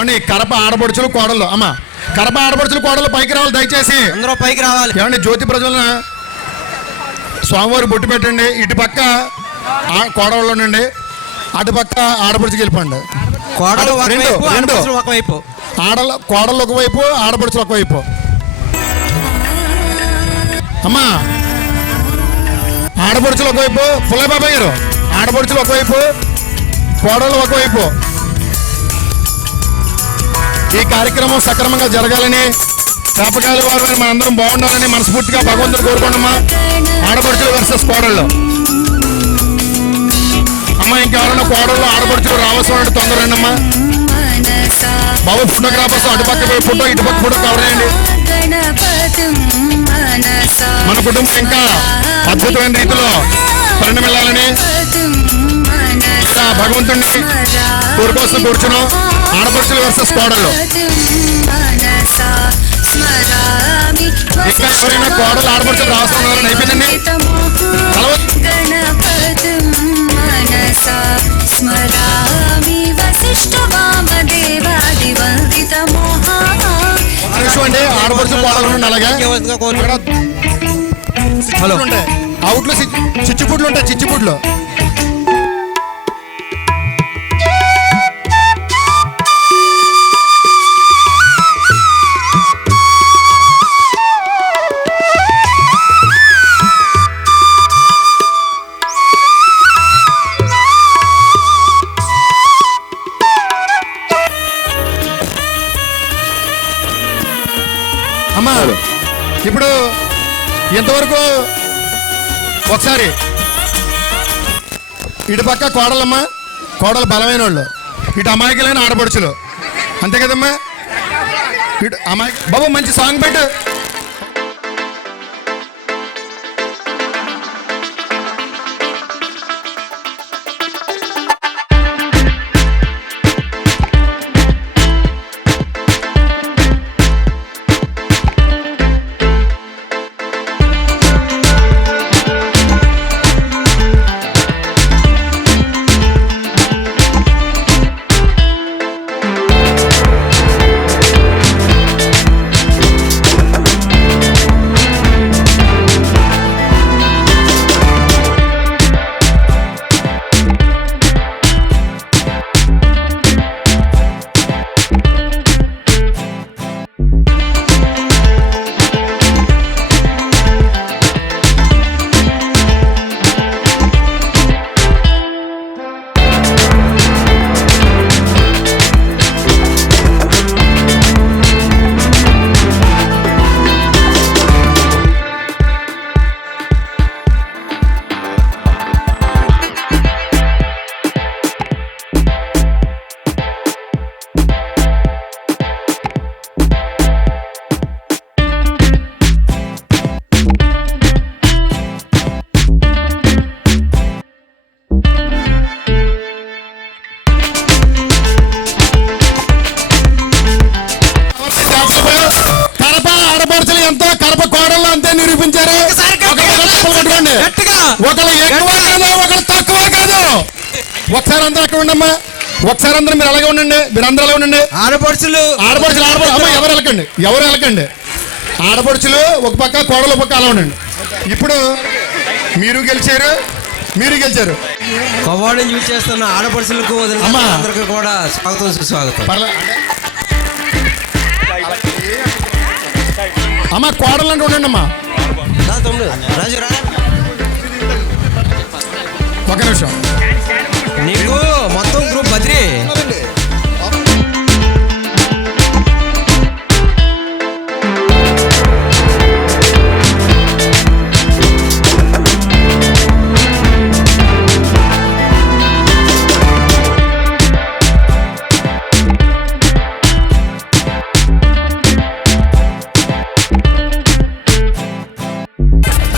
ఏమండి కడప ఆడపడుచులు కోడలు అమ్మ, కడప ఆడపడుచులు కోడలు పైకి రావాలి దయచేసి. అందరూ పైకి రావాలి. ఏమండి జ్యోతి ప్రజలను స్వామివారి బొట్టు పెట్టండి. ఇటు పక్క కోడళ్ళు ఉండండి, అటు పక్క ఆడపడుచుకి వెళ్ళిపోండి. కోడలు రెండు ఒకవైపు, కోడలు ఒకవైపు, ఆడపడుచులు ఒకవైపు. అమ్మా ఆడపడుచులు ఒకవైపు, పుల్లయ్య బాబాయ్ గారు ఆడపడుచులు ఒకవైపు, కోడళ్ళు ఒకవైపు. ఈ కార్యక్రమం సక్రమంగా జరగాలని, కాపకాయల వారు మనందరం బాగుండాలని మనస్ఫూర్తిగా భగవంతుడు కోరుకోండమ్మా. ఆడపడుచులు వర్సెస్ కోడళ్ళు. అమ్మ ఇంకెవరన్నా కోడళ్ళు ఆడపడుచులు రావాల్సిన తొందర రండి అమ్మా. బాబు ఫోటోగ్రాఫర్స్ అటుపక్క ఫోటో, ఇటుపక్క ఫోటో కవర్ చేయండి. మన కుటుంబం ఇంకా అద్భుతమైన రీతిలో పరిణమిల్లాలని భగవంతుడిని కోరుకోసం కూర్చున్నాం. ఆడపడుచులు వర్సెస్ కోడళ్ళు. ఇంకా ఎవరైనా కోడలు ఆడపడుచులు రావాల్సిన అయిపోయిందండి. అండి ఆడపడుచులు కోడలు అలాగే అవుట్లు చిచ్చుపుడ్లు ఉంటాయి, చిచ్చుపుడ్లు. అమ్మా ఇప్పుడు ఇంతవరకు ఒకసారి ఇటు పక్క కోడలమ్మా, కోడలు బలమైన వాళ్ళు, ఇటు అమాయకులైన ఆడపడుచులు, అంతే కదమ్మా. ఇటు బాబు మంచి సాంగ్ పెట్టు. ఎంతో కడప కోడల్లో అంతే నిరూపించారు. ఒకళ్ళు ఎక్కువ కాదు, ఒకళ్ళు తక్కువ కాదు. ఒకసారి అందరూ అక్కడ ఉండమ్మా, ఒకసారి అందరూ మీరు అలాగే ఉండండి, మీరు అందరూ అలాగే ఉండండి. ఆడపడుచులు అమ్మ ఎవరు వెళ్ళకండి. ఆడపడుచులు ఒక పక్క, కోడలు ఒక పక్క అలా ఉండండి. ఇప్పుడు మీరు గెలిచారు. కవాడని యూజ్ చేస్తున్న ఆడపడుచులకు అందరికీ కూడా స్వాగతం సుస్వాగతం. అమ్మ కోడలు అంటే ఉండండి అమ్మా. ఒక నిమిషం. నీకు మొత్తం గ్రూప్ బద్రి.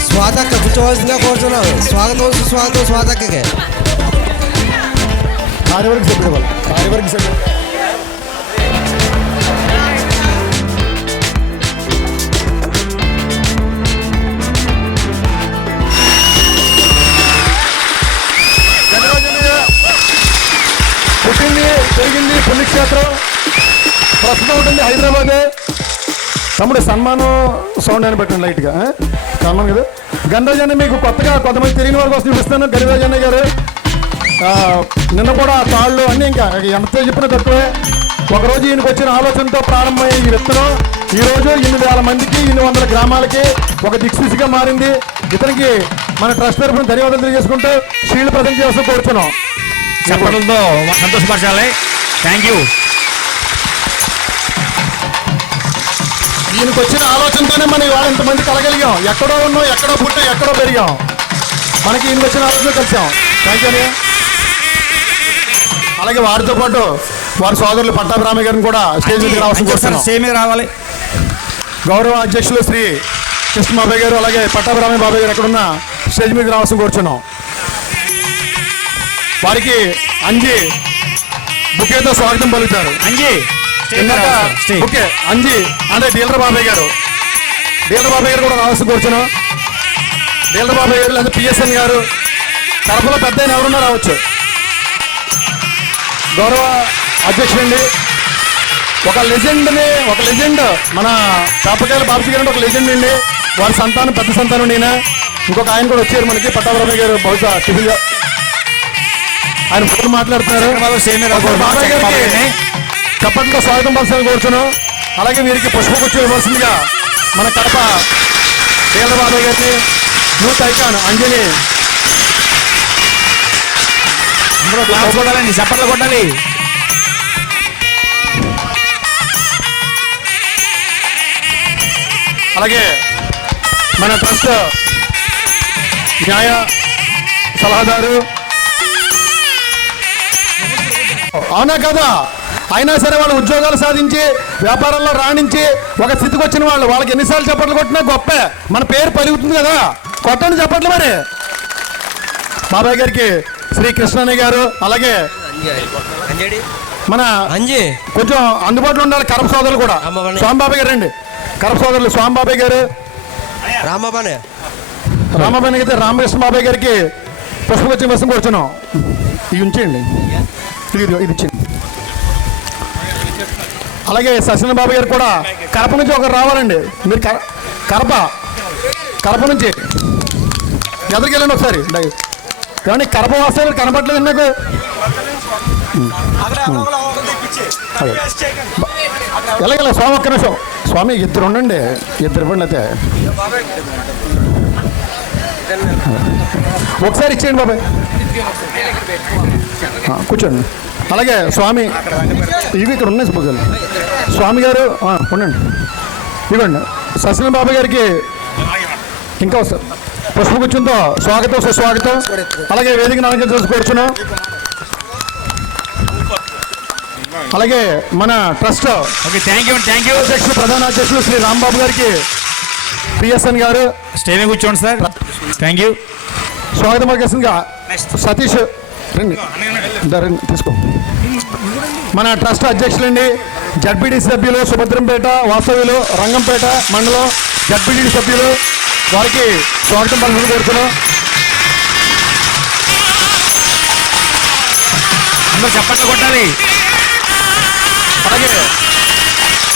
స్వాతక్క కూర్చోవలసిందిగా కోరుతున్నాను. స్వాగతం సుస్వాగతం స్వాతక్కకి. కార్యవర్గ సభ్యుడు పుట్టింది పెరిగింది పుణ్యక్షేత్రం. ప్రస్తుతం ఉంటుంది హైదరాబాద్. తమ్ముడు సన్మానం సౌండ్ అని పెట్టండి లైట్గా. సన్మానం కదా. గణరాజ్ అన్న మీకు కొత్తగా కొంతమంది తెలియని వారి కోసం చూపిస్తాను. గణరాజ్ అన్న గారు నిన్న కూడా తాళ్ళు అన్నీ ఇంకా ఎంత చెప్పినా తక్కువే. ఒకరోజు ఈయనకు వచ్చిన ఆలోచనతో ప్రారంభమయ్యే ఈ విత్తనం ఈరోజు 8,000 మందికి 800 గ్రామాలకి ఒక దిక్సూచిగా మారింది. ఇతనికి మన ట్రస్ట్ తరఫున ధన్యవాదాలు తెలియజేసుకుంటూ షీల్డ్ ప్రజెంట్ చేస్తూ కూర్చున్నాం. చెప్పడంతో సంతోషపరచాలి. Thank you. ఈయనకు వచ్చిన ఆలోచనతోనే మనం ఇవాళ ఇంతమంది కలగలిగాం. ఎక్కడో ఉన్నాం, ఎక్కడో పుట్టాం, ఎక్కడో పెరిగాం. మనకి ఈయనకు వచ్చిన ఆలోచన కలిసాం. Thank you. అలాగే వారితో పాటు వారి సోదరులు పట్టాభిరామయ్య గారిని కూడా స్టేజ్ మీద రావాల్సి కోరుతున్నాం. సేమే రావాలి. గౌరవ అధ్యక్షులు శ్రీ కృష్ణ బాబాయ్ గారు అలాగే పట్టాభిరామయ్య బాబాయ్ గారు ఎక్కడున్న స్టేజ్ మీద రావాల్సి కోరుచున్నాం. వారికి అంజి బుకేతో స్వాగతం పలుకుతారు. అంజీ ఓకే అంజి అంటే డీలర్ బాబాయ్ గారు కూడా రావాల్సి కోరుచున్నాం. డీలర్ బాబాయ్ గారు లేదా పిఎస్ఎన్ గారు తరఫులో పెద్ద ఎవరున్నా రావచ్చు. గౌరవ అధ్యక్షుడండి ఒక లెజెండ్ మన కాపకాయల బాబుజీ గారు ఒక లెజెండ్ అండి. వారి సంతానం పెద్ద సంతానం నేను. ఇంకొక ఆయన కూడా వచ్చారు మనకి పట్టాభిరామయ్య గారు. బహుశా టిఫిన్ ఆయన ఫోన్ మాట్లాడుతున్నారు. బాబాయ్ గారికి చప్పట్లో స్వాగతం పలసాలని కోరుచున్నాం. అలాగే వీరికి పుష్పగుచ్చం ఇవ్వాల్సిందిగా మన కడప డీలర్ బాబాయ్ గారిని యూత్ ఐకాన్ అంజని కొట్టాలండి, చప్పట్లు కొట్టాలి. అలాగే మన ట్రస్ట్ న్యాయ సలహాదారు అవునా కదా. అయినా సరే వాళ్ళు ఉద్యోగాలు సాధించి వ్యాపారంలో రాణించి ఒక స్థితికి వచ్చిన వాళ్ళకి ఎన్నిసార్లు చప్పట్లు కొట్టినా గొప్పే. మన పేరు పలుకుతుంది కదా. కొట్టండి చప్పట్లు మరి. బాబాయ్ గారికి శ్రీ కృష్ణయ్య గారు అలాగే మన కొంచెం అందుబాటులో ఉండాలి కరప సోదరులు కూడా. స్వామిబాబాయ్ గారు రండి. కరప సోదరులు స్వామిబాబాయ్ గారు రామబాబు అయితే రామకృష్ణ బాబాయ్ గారికి పుష్పగుచ్చం కోసం కూర్చున్నాం. ఇది ఉంచేయండి, ఇది ఇచ్చేయండి. అలాగే సత్యనారాయణ బాబాయ్ గారు కూడా కడప నుంచి ఒకరు రావాలండి. మీరు కడప నుంచి ఎదురికి వెళ్ళండి ఒకసారి. కానీ కడప వాస్తవాలు కనపడలేదు నాకు. ఎలాగల స్వామి ఒక్క నిమిషం. స్వామి ఇద్దరు ఉండండి, ఇద్దరు ఇవ్వండి. అయితే ఒకసారి ఇచ్చేయండి బాబాయ్, కూర్చోండి. అలాగే స్వామి ఇవి ఇక్కడ ఉన్నాయి స్పూజలు. స్వామి గారు ఉండండి, ఇవ్వండి. సత్యనారాయణ బాబాయ్ గారికి ఇంకా వస్తారు పుష్పగుచ్చంతో స్వాగతం సుస్వాగతం. అలాగే వేదికను అలంకరించాల్సి కోరుచున్నాం. అలాగే మన ట్రస్ట్ అధ్యక్షులు ప్రధాన అధ్యక్షులు శ్రీ రాంబాబు గారికి పిఎస్ఎన్ గారు స్టేజ్ కూర్చోండి సార్. Thank you. స్వాగతం పలికేసిందిగా సతీష్ రండి, రండి తీసుకో. మన ట్రస్ట్ అధ్యక్షులండి జడ్పీటీ సభ్యులు సుభద్రంపేట వాసవిలు రంగంపేట మండలం జడ్పీటీ సభ్యులు వారికి స్వాగతం పలుకుతూ కోరుతున్నాం. అందరూ చప్పట్లు కొట్టాలి. అలాగే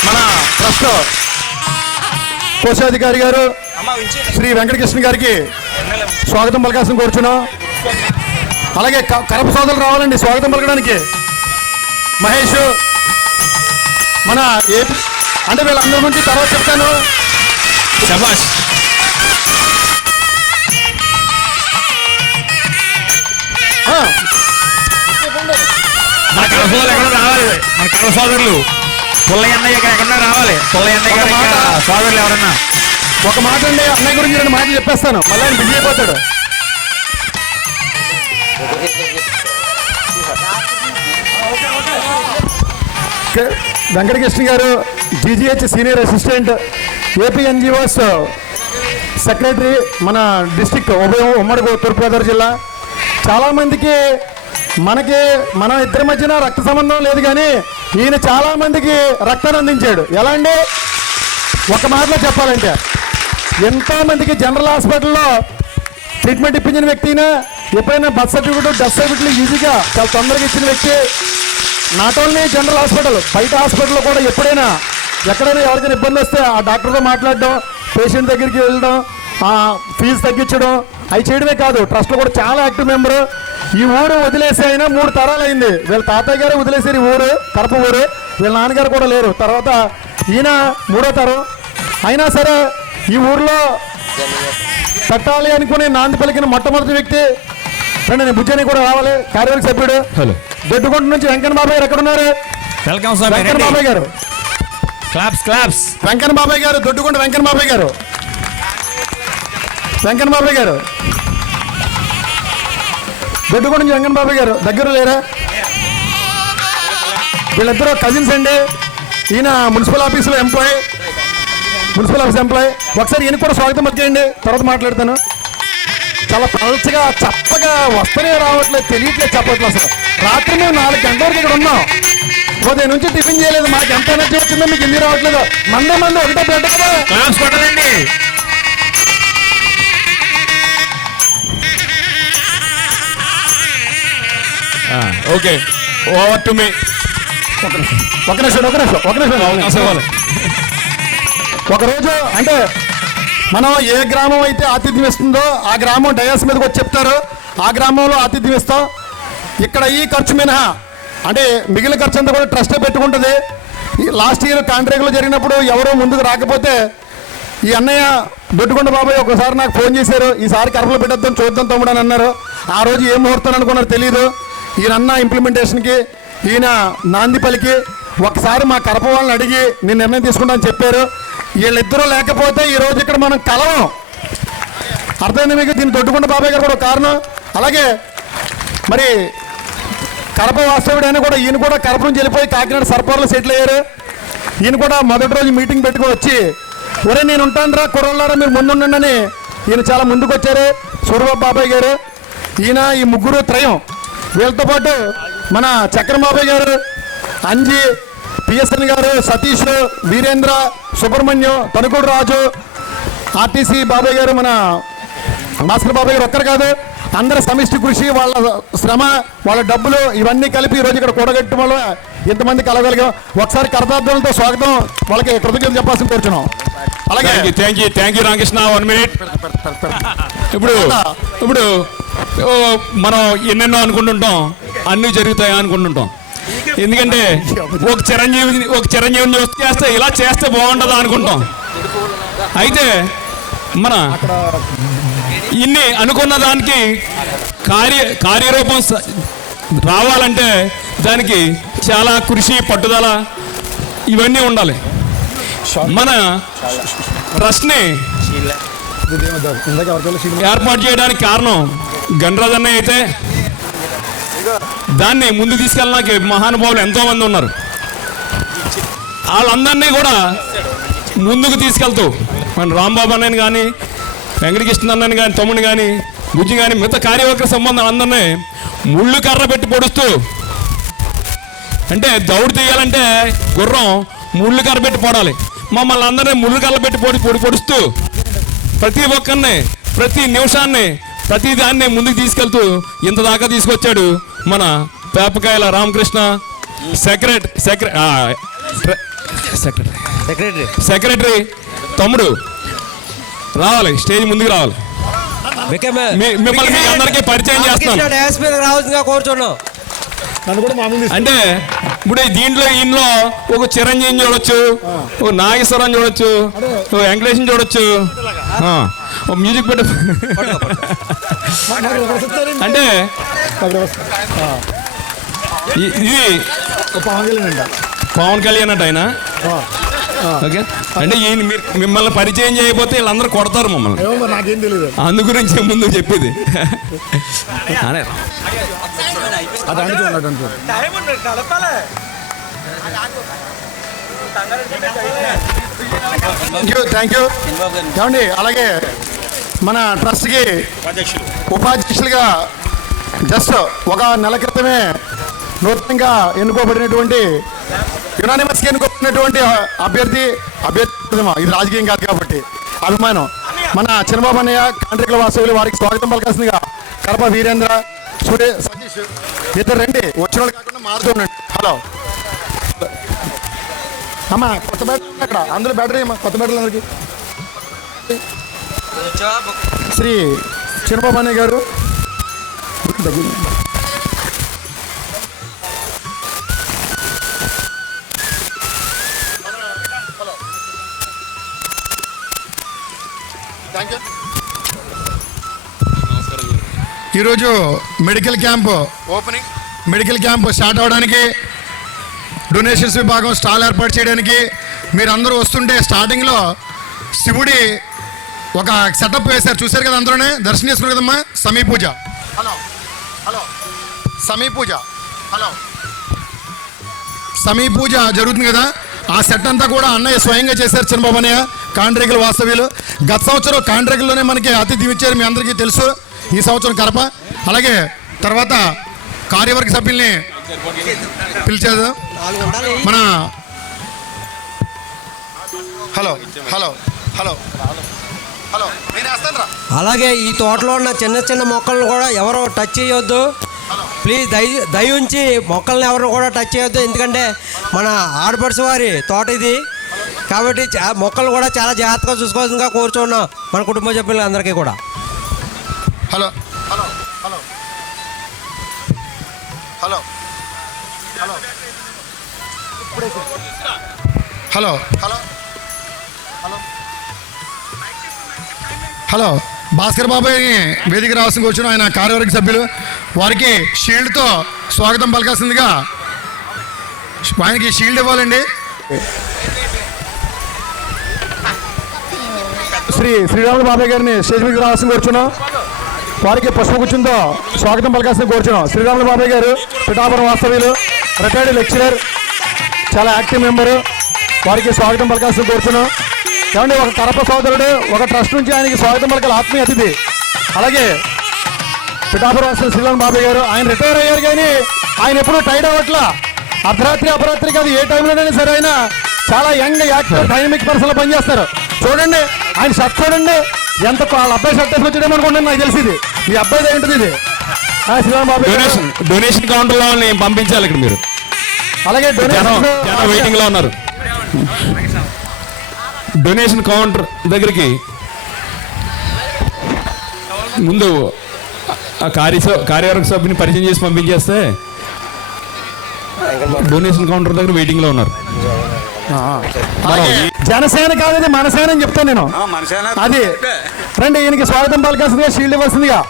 మన ట్రస్ట్ కోశాధికారి గారు శ్రీ వెంకటకృష్ణ గారికి స్వాగతం పలకాల్సిన కోరుచున్నాం. అలాగే కరప సోదరులు రావాలండి స్వాగతం పలకడానికి. మహేష్ మన ఏపీ అంటే వీళ్ళందరి గురించి తర్వాత చెప్తాను. శభాష్. మన కడప సోదరులు ఎక్కడ రావాలి. మన కడప సోదరులు పుల్లయ్య అన్నయ్య ఎక్కడ రావాలి. పుల్లయ్య అన్నయ్య గారు సోదరులు ఎవరన్నా ఒక మాట అండి. అన్నయ్య గురించి 2 మాటలు చెప్పేస్తాను, మళ్ళీ ఆయన బిజీ అయిపోతాడు. వెంకటకృష్ణ గారు GGH senior assistant AP NGOs secretary మన డిస్టిక్ ఉమ్మడి తూర్పుగోదావరి జిల్లా. చాలామందికి మన ఇద్దరి మధ్యన రక్త సంబంధం లేదు, కానీ ఈయన చాలామందికి రక్తాన్ని అందించాడు. ఎలా అండి ఒక మాటలో చెప్పాలంటే ఎంతోమందికి జనరల్ హాస్పిటల్లో ట్రీట్మెంట్ ఇప్పించిన వ్యక్తినా ఎప్పుడైనా బర్త్ సర్టిఫికేట్ డెత్ సర్టిఫికేట్లు ఈజీగా చాలా తొందరగా ఇచ్చిన వ్యక్తి. నాట్ ఓన్లీ జనరల్ హాస్పిటల్, బయట హాస్పిటల్లో కూడా ఎప్పుడైనా ఎక్కడైనా ఎవరికైనా ఇబ్బంది వస్తే ఆ డాక్టర్తో మాట్లాడడం, పేషెంట్ దగ్గరికి వెళ్ళడం, ఫీజు తగ్గించడం అవి చేయడమే కాదు, ట్రస్ట్లో కూడా చాలా యాక్టివ్ మెంబరు. ఈ ఊరు వదిలేసి అయినా 3 తరాలు అయింది. వీళ్ళ తాతయ్య గారు వదిలేసారు ఈ ఊరు, కడప ఊరు. వీళ్ళ నాన్నగారు కూడా లేరు. తర్వాత ఈయన 3వ తరం. అయినా సరే ఈ ఊర్లో పెట్టాలి అనుకుని నాంది పలికిన మొట్టమొదటి వ్యక్తి రండి, నేను బుజ్జని కూడా రావాలి, కార్యవర్గ సభ్యుడు. దొడ్డుగుంట నుంచి వెంకన్న బాబాయ్ గారు ఎక్కడ ఉన్నారు? వెల్కమ్ వెంకన్న బాబాయ్ గారు, క్లాప్స్. వెంకన్న బాబాయ్ గారు, దొడ్డుగుంట వెంకన్న బాబాయ్ గారు, వెంకన్న బాబాయ్ గారు, దొడ్డుగుంట నుంచి వెంకన్న బాబాయ్ గారు దగ్గర లేరా? వీళ్ళిద్దరూ కజిన్స్ అండి. ఈయన మున్సిపల్ ఆఫీసులో ఎంప్లాయ్, మున్సిపల్ ఆఫీస్ ఎంప్లాయ్. ఒకసారి ఈయన కూడా స్వాగతం వచ్చేయండి, తర్వాత మాట్లాడతాను. చాలా పలచగా చప్పగా వస్తూనే రావట్లేదు, తెలియట్లేదు చెప్పట్లేదు. అసలు రాత్రి మేము 4 గంటల వరకు ఇక్కడ ఉన్నాం. ఉదయం నుంచి టిఫిన్ చేయలేదు. మాకు ఎంత ఎనర్జీ వచ్చిందో మీకు ఎందుకు రావట్లేదు? మంది ఒకటే బ్లడ్ కదా. Claps కొట్టాలండి. Okay, over to me. ఒక నిమిషం. ఒకరోజు అంటే మనం ఏ గ్రామం అయితే ఆతిథ్యం ఇస్తుందో ఆ గ్రామం డయాస్ మీదకి వచ్చి చెప్తారు, ఆ గ్రామంలో ఆతిథ్యం ఇస్తాం. ఇక్కడ ఈ ఖర్చు మినహా అంటే మిగిలిన ఖర్చు అంతా కూడా ట్రస్టే పెట్టుకుంటుంది. లాస్ట్ ఇయర్ కాంట్రాక్ట్లో జరిగినప్పుడు ఎవరో ముందుకు రాకపోతే ఈ అన్నయ్య దొడ్డుకొండ బాబాయ్ ఒకసారి నాకు ఫోన్ చేశారు, ఈసారి కరపలో పెట్టొద్దాం చూద్దాం తమ్ముడు అని అన్నారు. ఆ రోజు ఏం ముహూర్తం అనుకున్నారో తెలియదు. ఈయన అన్న ఇంప్లిమెంటేషన్కి ఈయన నాంది పలికి ఒకసారి మా కరప వాళ్ళని అడిగి నేను నిర్ణయం తీసుకుంటానని చెప్పారు. వీళ్ళిద్దరూ లేకపోతే ఈరోజు ఇక్కడ మనం కలవం. అర్థమైంది మీకు? దీన్ని దొడ్డుకొండ బాబాయ్ గారు కూడా కారణం. అలాగే మరి కరప వాస్తవుడు అయినా కూడా ఈయన కూడా కరప నుంచి వెళ్ళిపోయి కాకినాడ సర్పవర్లో సెటిల్ అయ్యారు. ఈయన కూడా మొదటి రోజు మీటింగ్ పెట్టుకొని వచ్చి ఒరే నేను ఉంటాను రా కుర్రోళ్ళారా మీరు ముందుండండి అని ఈయన చాలా ముందుకు వచ్చారు. సూర్యబాబు బాబాయ్ గారు, ఈయన ఈ ముగ్గురు త్రయం. వీళ్ళతో పాటు మన చక్రం బాబాయ్ గారు, అంజి, పిఎస్ఎన్ గారు, సతీష్, వీరేంద్ర, సుబ్రహ్మణ్యం, తణుకుడు రాజు, ఆర్టీసీ బాబాయ్ గారు, మన భాస్కర్ బాబాయ్ గారు ఒక్కరు కాదు, అందరి సమిష్టి కృషి, వాళ్ళ శ్రమ, వాళ్ళ డబ్బులు ఇవన్నీ కలిపి ఈరోజు ఇక్కడ కూడగట్టడం వల్ల ఎంతమంది కలగలిగాం. ఒకసారి కరతార్థులతో స్వాగతం, వాళ్ళకి కృతజ్ఞతలు చెప్పాల్సి కోరుచున్నాం. అలాగే థ్యాంక్ యూ రామకృష్ణ. 1 minute. ఇప్పుడు మనం ఎన్నెన్నో అనుకుంటుంటాం, అన్నీ జరుగుతాయి అనుకుంటుంటాం. ఎందుకంటే ఒక చిరంజీవిని చేస్తే ఇలా చేస్తే బాగుంటుందా అనుకుంటాం. అయితే మన ఇన్ని అనుకున్న దానికి కార్యరూపం రావాలంటే దానికి చాలా కృషి, పట్టుదల ఇవన్నీ ఉండాలి. మన ట్రస్ట్ని ఏర్పాటు చేయడానికి కారణం గణరాజ్ అన్నయ్య అయితే దాన్ని ముందు తీసుకెళ్ళడానికి మహానుభావులు ఎంతోమంది ఉన్నారు. వాళ్ళందరినీ కూడా ముందుకు తీసుకెళ్తూ మన రాంబాబు అన్నని కానీ, వెంకటకృష్ణ అన్నని కానీ, తమ్ముని కానీ, బుజ్జి కానీ, మిగతా కార్యవర్గ సంబంధం అందరినీ ముళ్ళు కర్ర పెట్టి పొడుస్తూ, అంటే దౌడు తీయాలంటే గుర్రం ముళ్ళు కర్ర పెట్టి పొడాలి. మమ్మల్ని అందరినీ ముళ్ళు కర్ర పెట్టి పొడుస్తూ ప్రతి ఒక్కరిని, ప్రతి నిమిషాన్ని, ప్రతి దాన్ని ముందుకు తీసుకెళ్తూ ఇంత దాకా తీసుకొచ్చాడు మన పేపకాయల రామకృష్ణ. సెక్రటరీ తమ్ముడు రావాలి, స్టేజ్ ముందుకు రావాలి. మిమ్మల్ని అందరికీ పరిచయం చేస్తున్నాను. అంటే ఇప్పుడు దీంట్లో ఒక చిరంజీవిని చూడొచ్చు, ఒక నాగేశ్వరం చూడొచ్చు, ఒక వెంకటేశ్వరం చూడొచ్చు, మ్యూజిక్ పెట్ట అంటే ఇది పవన్ కళ్యాణ్ అంట ఆయన. ఓకే, అంటే ఈయన మిమ్మల్ని పరిచయం చేయకపోతే వీళ్ళందరూ కొడతారు మమ్మల్ని. నాకేం తెలియదు, అందు గురించి ముందు చెప్పేది. థ్యాంక్ యూ ఏమండి. అలాగే మన ట్రస్ట్కి ఉపాధ్యక్షులుగా జస్ట్ ఒక నెల క్రితమే నూతనంగా ఎన్నుకోబడినటువంటి, యునానిమస్గా ఎన్నుకోబడినటువంటి అభ్యర్థి ఇది రాజకీయం కాదు కాబట్టి అభిమానం మన చిన్నబాబు అన్నయ్య కాంట్రాక్టుల వాస్తవులు, వారికి స్వాగతం పలకాల్సిందిగా కడప వీరేంద్ర, సతీష్ ఇద్దరు రండి, వచ్చిన వాళ్ళు కాకుండా మారుతూ ఉండండి. హలో అమ్మా, కొత్త బ్యాటరీ అక్కడ, అందులో బ్యాటరీ అమ్మా, కొత్త బ్యాటరీ అందరికి. శ్రీ చిన్నబాబు అన్నయ్య గారు ఈరోజు మెడికల్ క్యాంప్ స్టార్ట్ అవడానికి, డొనేషన్స్ విభాగం స్టాల్ ఏర్పాటు చేయడానికి మీరందరూ వస్తుంటే స్టార్టింగ్లో శివుడి ఒక సెటప్ వేశారు, చూశారు కదా, అందరూనే దర్శనం చేసుకున్నారు కదమ్మా. సమీ పూజ, హలో హలో సమీ పూజ, హలో సమీ పూజ జరుగుతుంది కదా. ఆ సెట్ అంతా కూడా అన్నయ్య స్వయంగా చేశారు, చిన్నబాబు అన్నయ్య, కాండ్రేగుల వాస్తవ్యులు. గత సంవత్సరం కాండ్రేగుల్లోనే మనకి అతిథి ఇచ్చారు, మీ అందరికీ తెలుసు. ఈ సంవత్సరం కడప, అలాగే తర్వాత కార్యవర్గ సభ్యుల్ని పిలిచారు మన. హలో హలో హలో హలో నేను వేస్తాను రా. అలాగే ఈ తోటలో ఉన్న చిన్న చిన్న మొక్కలను కూడా ఎవరు టచ్ చేయొద్దు ప్లీజ్. దయ ఉంచి మొక్కల్ని ఎవరు కూడా టచ్ చేయొద్దు, ఎందుకంటే మన ఆడపడుచు వారి తోట ఇది కాబట్టి మొక్కలు కూడా చాలా జాగ్రత్తగా చూసుకోవాల్సిందిగా కోరుచున్నాం మన కుటుంబ సభ్యులందరికీ కూడా. Hello hello hello hello hello hello hello hello hello Bhaskar బాబాయ్ వేదిక రావాల్సిన కూర్చుని ఆయన కార్యవర్గ సభ్యులు, వారికి షీల్డ్తో స్వాగతం పలకాల్సిందిగా. ఆయనకి షీల్డ్ ఇవ్వాలండి. శ్రీరాములు బాబాయ్ గారిని స్టేజ్ మీద రావాల్సిన కూర్చున్నాం, వారికి పుష్పగుచ్చంతో స్వాగతం పలకాల్సిన కూర్చున్నాం. శ్రీరాములు బాబాయ్ గారు పిఠాపురం వాస్తవ్యులు, రిటైర్డ్ లెక్చరర్, చాలా యాక్టివ్ మెంబరు, వారికి స్వాగతం పలకాల్సిన కూర్చున్నాం. ఏమంటే ఒక కడప సోదరుడు, ఒక ట్రస్ట్ నుంచి ఆయనకి స్వాగతం పలకాలి, ఆత్మీయ అతిథి. అలాగే పిఠాపురం వాస్తవ శ్రీరాములు బాబాయ్ గారు, ఆయన రిటైర్ అయ్యారు కానీ ఆయన ఎప్పుడూ టైడ్ అవ్వట్లా. అర్ధరాత్రి అపరాత్రి కాదు, ఏ టైంలోనైనా సరే ఆయన చాలా యంగ్ యాక్టివ్ డైనమిక్ పర్సన్లో పనిచేస్తారు. చూడండి ఆయన షర్ట్ చూడండి, ఎంత వాళ్ళ అబ్బాయి షర్ట్ వేసి వచ్చాడేమో అనుకుంటాను, నాకు తెలిసింది మీ అబ్బాయి ఏంటిది ఇది. శ్రీరామ్ బాబు డొనేషన్ కౌంటర్లో పంపించాలి ఇక్కడ మీరు. అలాగే వెయిటింగ్ లో ఉన్నారు. డొనేషన్ కౌంటర్ దగ్గరికి ముందు కార్యవర్గ సభ్యుని పరిచయం చేసి పంపించేస్తే డొనేషన్ కౌంటర్ దగ్గర వెయిటింగ్ లో ఉన్నారు. జనసేన కాదు, మనసేన అని చెప్తాను నేను. అది రండి, ఈయనకి స్వాగతం పలకాల్సిందిగా, షీల్డ్ ఇవ్వాల్సిందిగా.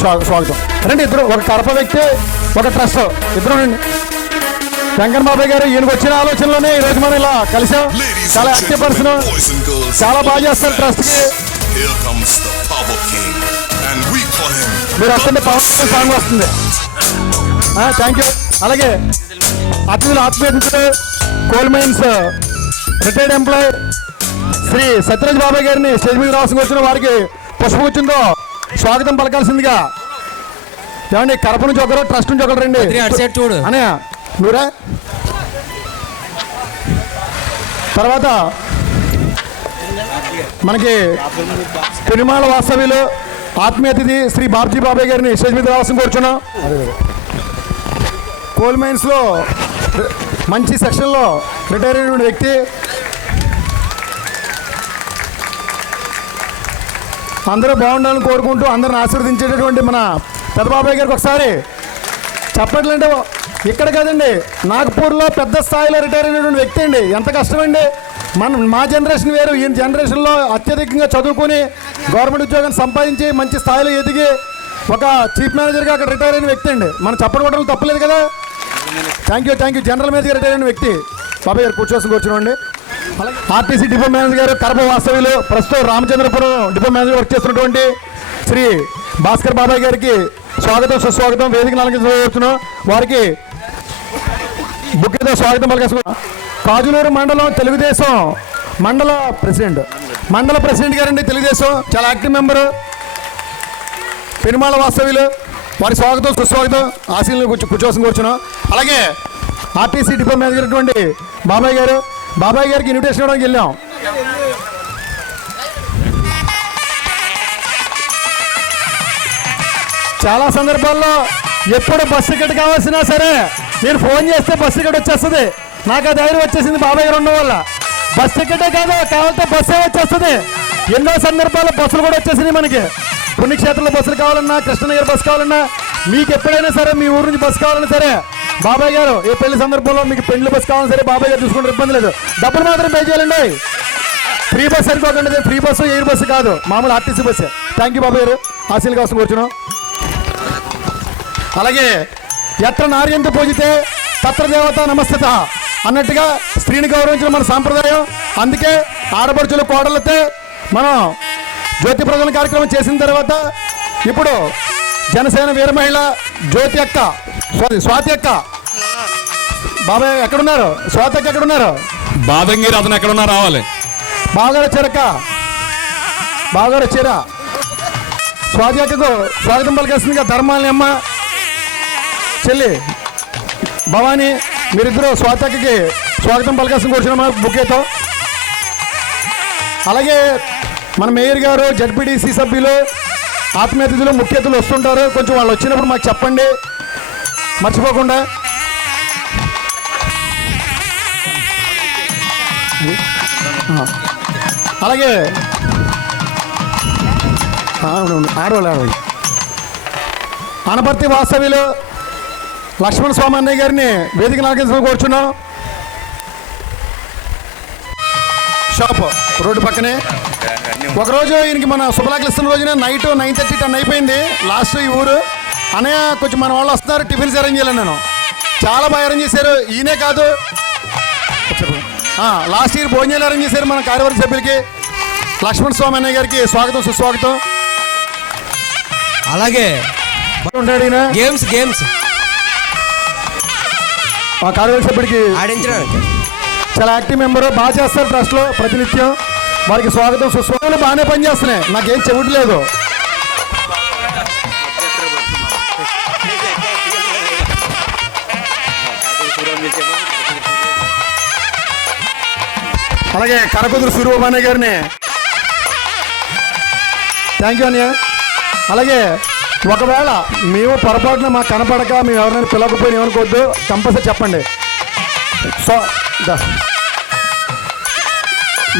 స్వాగతం రండి. ఇద్దరు, ఒక కడప వ్యక్తి, ఒక ట్రస్ట్, ఇద్దరు రండి. వెంకన్న బాబాయ్ గారు, ఈయనకు వచ్చిన ఆలోచనలోనే ఈరోజు మనం ఇలా కలిసాం. చాలా యాక్టివ్ పర్సన్, చాలా బాగా చేస్తారు ట్రస్ట్ కి. మీరు వస్తుంటే పవన్ సాంగ్ వస్తుంది. Thank you. అలాగే అతిథులు, ఆత్మీయ అతిథులు, coal mines retired employee Shri Satyaraj బాబాయ్ గారిని స్టేజ్ మీద రావాల్సి వచ్చిన వారికి పుష్పగుచ్చంతో స్వాగతం పలకాల్సిందిగా. ఏమండి, కడప నుంచి ఒకరు, ట్రస్ట్ నుంచి ఒకరు రండి. చూడు అనయ్య నువ్వురా. తర్వాత మనకి తిరుమల వాస్తవ్యులు, ఆత్మీయ అతిథి శ్రీ బాబ్జీ బాబాయ్ గారిని స్టేజ్ మీద రావాల్సి కూర్చున్నాం. కోల్ మైన్స్లో మంచి సెక్షన్లో రిటైర్ అయిన వ్యక్తి, అందరూ బాగుండాలని కోరుకుంటూ అందరిని ఆశీర్వదించేటటువంటి మన పెద్ద బాబాయ్ గారికి ఒకసారి చెప్పట్లంటే, ఇక్కడ కదండి నాగపూర్లో పెద్ద స్థాయిలో రిటైర్ అయినటువంటి వ్యక్తి అండి. ఎంత కష్టమండి. మా జనరేషన్ వేరు, ఈయన జనరేషన్లో అత్యధికంగా చదువుకొని గవర్నమెంట్ ఉద్యోగాన్ని సంపాదించి మంచి స్థాయిలో ఎదిగి ఒక చీఫ్ మేనేజర్గా అక్కడ రిటైర్ అయిన వ్యక్తి అండి. మనం చెప్పడం తప్పలేదు కదా. Thank you. General manager retire అయిన వ్యక్తి బాబాయ్ గారు కూర్చోండి. అలాగే ఆర్టీసీ డిపో మేనేజర్ గారు, కడప వాస్తవ్యులు, ప్రస్తుతం రామచంద్రపురం డిపో మేనేజర్ వర్క్ చేస్తున్నటువంటి శ్రీ భాస్కర్ బాబాయ్ గారికి స్వాగతం, సుస్వాగతం. వేదిక అలంకరించబోతున్నాం, వారికి బుక్కేతో స్వాగతం పలకేసుకున్నాం. కాజులూరు మండలం తెలుగుదేశం మండల ప్రెసిడెంట్ గారండి, తెలుగుదేశం, చాలా యాక్టివ్ మెంబరు, పెనుమాళ వాస్తవ్యులు, వారి స్వాగతం, సుస్వాగతం. ఆశీలను కూర్చోవలసిన. అలాగే ఆర్టీసీ డిపో మేనేజర్ అటువంటి బాబాయ్ గారికి ఇన్విటేషన్ ఇవ్వడానికి వెళ్ళాం. చాలా సందర్భాల్లో ఎప్పుడు బస్సు టికెట్ కావాల్సినా సరే నేను ఫోన్ చేస్తే బస్సు టికెట్ వచ్చేస్తుంది. నాకు ఆ ధైర్యం వచ్చేసింది బాబాయ్ గారు ఉండడం వల్ల. బస్ టికెటే కాదు, కావాలంటే బస్సే వచ్చేస్తుంది. ఎన్నో సందర్భాల్లో బస్సులు కూడా వచ్చేసినాయి మనకి. పుణ్యక్షేత్రంలో బస్సులు కావాలన్నా, కృష్ణనగర్ బస్సు కావాలన్నా, మీకు ఎప్పుడైనా సరే మీ ఊరు నుంచి బస్సు కావాలన్నా సరే బాబాయ్ గారు, ఏ పెళ్లి సందర్భంలో మీకు పెళ్లి బస్సు కావాలన్నా సరే బాబాయ్ గారు చూసుకుంటే ఇబ్బంది లేదు. డబ్బులు మాత్రం పే చేయాలండి. ఫ్రీ బస్సు అనుకోకండి, ఫ్రీ బస్సు ఎయిర్ బస్సు కాదు, మామూలు ఆర్టీసీ బస్సే. థ్యాంక్ యూ బాబాయ్ గారు, ఆశీలు కోసం కూర్చున్నాం. అలాగే ఎత్ర నార్యంత పూజితే తత్ర దేవత నమస్తత అన్నట్టుగా స్త్రీని గౌరవించడం మన సాంప్రదాయం. అందుకే ఆడపడుచులు కోడలతో మనం జ్యోతి ప్రజల కార్యక్రమం చేసిన తర్వాత ఇప్పుడు జనసేన వీర మహిళ జ్యోతి అక్క, స్వాతి అక్క, బాబాయ్ ఎక్కడున్నారు? స్వాతి అక్క ఎక్కడున్నారు? బాదంగిరి అతను ఎక్కడున్నా రావాలి. బాగా వచ్చారక్క, బాగా వచ్చారా? స్వాతి అక్కకు స్వాగతం పలికేస్తుందిగా ధర్మాలని అమ్మ చెల్లి భవానీ, మీరిద్దరూ స్వాతి అక్కకి స్వాగతం పలకాల్సిన కూర్చున్నామా బుకేతో. అలాగే మన మేయర్ గారు, జడ్పీటీసీ సభ్యులు, ఆత్మీయ అతిథులు, ముఖ్య అతిథులు వస్తుంటారు. కొంచెం వాళ్ళు వచ్చినప్పుడు మాకు చెప్పండి మర్చిపోకుండా. అలాగే ఆడవాళ్ళు అనపర్తి వాస్తవ్యులు లక్ష్మణ స్వామి అన్నయ్య గారిని వేదిక నాగేశ్వరం కూర్చున్నాం. షాప్ రోడ్డు పక్కనే. ఒకరోజు ఈయనకి మన శుభలాకలు ఇస్తున్న రోజున నైట్ 9:30, 10 అయిపోయింది. లాస్ట్ ఈ ఊరు అన్నయ్య కొంచెం మన వాళ్ళు వస్తున్నారు, టిఫిన్స్ అరేంజ్ చేయాలి. నేను చాలా బాగా అరేంజ్ చేశారు. ఈయనే కాదు, లాస్ట్ ఇయర్ భోజనాలు అరేంజ్ చేశారు మన కార్యవర్గ సభ్యులకి. లక్ష్మణ స్వామి అన్నయ్య గారికి స్వాగతం, సుస్వాగతం. అలాగే ఉంటాడు ఈయన గేమ్స్ ఆ కార్యవర్గ సభ్యుడికి ఆడించడానికి చాలా యాక్టివ్ మెంబరు, బాగా చేస్తారు ట్రస్ట్లో ప్రతినిత్యం. వారికి స్వాగతం, సుస్వాగతం. బాగానే పనిచేస్తున్నాయి, నాకేం చెవుట్లేదు. అలాగే కరకుదురు సూర్యబాబు అన్నయ్య గారిని థ్యాంక్ యూ అన్నయ్య. అలాగే ఒకవేళ మేము పొరపాటున మాకు కనపడక మేము ఎవరైనా పిలవకపోయినా ఏమనుకోవద్దు, కంపల్సరీ చెప్పండి. సో